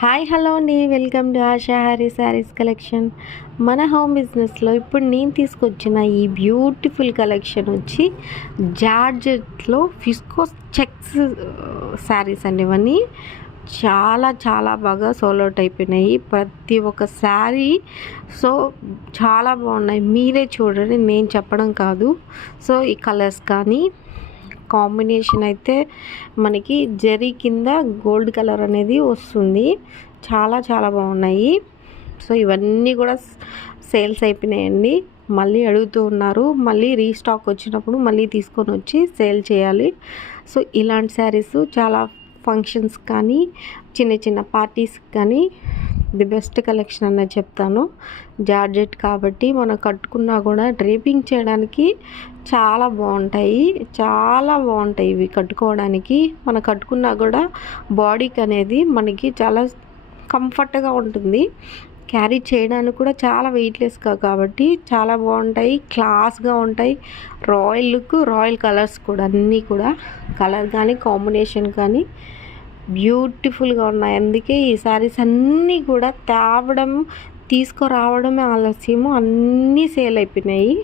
Hi hello అండి, welcome to ASHA Hari saris collection. మన home బిజినెస్లో ఇప్పుడు నేను తీసుకొచ్చిన ఈ బ్యూటిఫుల్ కలెక్షన్ వచ్చి జార్జెట్లో ఫిస్కోస్ చెక్స్ శారీస్ అండి. ఇవన్నీ చాలా చాలా బాగా సోల్ అవుట్ అయిపోయినాయి ప్రతి ఒక్క శారీ. సో చాలా బాగున్నాయి, మీరే చూడండి, నేను చెప్పడం కాదు. సో ఈ కలర్స్ కానీ కాంబినేషన్ అయితే మనకి జరీ కింద గోల్డ్ కలర్ అనేది వస్తుంది. చాలా చాలా బాగున్నాయి. సో ఇవన్నీ కూడా సేల్స్ అయిపోయినాయండి. మళ్ళీ అడుగుతూ ఉన్నారు, మళ్ళీ రీస్టాక్ వచ్చినప్పుడు మళ్ళీ తీసుకొని వచ్చి సేల్ చేయాలి. సో ఇలాంటి శారీస్ చాలా ఫంక్షన్స్ కానీ చిన్న చిన్న పార్టీస్ కానీ ది బెస్ట్ కలెక్షన్ అన్నది చెప్తాను. జార్జెట్ కాబట్టి మనం కట్టుకున్నా కూడా డ్రేపింగ్ చేయడానికి చాలా బాగుంటాయి, చాలా బాగుంటాయి ఇవి కట్టుకోవడానికి. మనం కట్టుకున్నా కూడా బాడీకి అనేది మనకి చాలా కంఫర్ట్గా ఉంటుంది, క్యారీ చేయడానికి కూడా చాలా వెయిట్లెస్గా కాబట్టి చాలా బాగుంటాయి, క్లాస్గా ఉంటాయి. రాయల్ లుక్, రాయల్ కలర్స్ కూడా అన్నీ కూడా కలర్ కానీ కాంబినేషన్ కానీ బ్యూటిఫుల్గా ఉన్నాయి. అందుకే ఈ శారీస్ అన్నీ కూడా తీసుకురావడమే ఆలస్యము, అన్నీ సేల్ అయిపోయినాయి.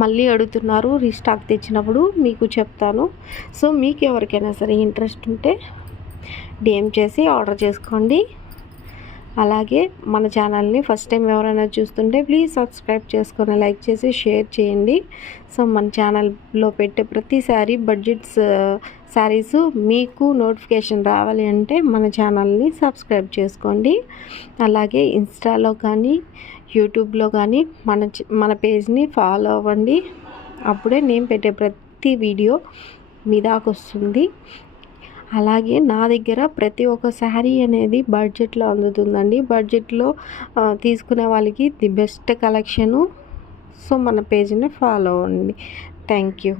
మళ్ళీ అడుగుతున్నారు, రీస్టాక్ తెచ్చినప్పుడు మీకు చెప్తాను. సో మీకు ఎవరికైనా సరే ఇంట్రెస్ట్ ఉంటే డిఎం చేసి ఆర్డర్ చేసుకోండి. అలాగే మన ఛానల్ని ఫస్ట్ టైం ఎవరైనా చూస్తుంటే ప్లీజ్ సబ్స్క్రైబ్ చేసుకొని లైక్ చేసి షేర్ చేయండి. సో మన ఛానల్లో పెట్టే ప్రతిసారి బడ్జెట్స్ శారీస్ మీకు నోటిఫికేషన్ రావాలి అంటే మన ఛానల్ని సబ్స్క్రైబ్ చేసుకోండి. అలాగే ఇన్స్టాలో కానీ యూట్యూబ్లో కానీ మన పేజ్ని ఫాలో అవ్వండి. అప్పుడే నేను పెట్టే ప్రతి వీడియో మీ దాకా వస్తుంది. అలాగే నా దగ్గర ప్రతి ఒక్క శారీ అనేది బడ్జెట్లో అందుతుందండి. బడ్జెట్లో తీసుకునే వాళ్ళకి ది బెస్ట్ కలెక్షను. సో మన పేజ్ని ఫాలో అవ్వండి. Thank you.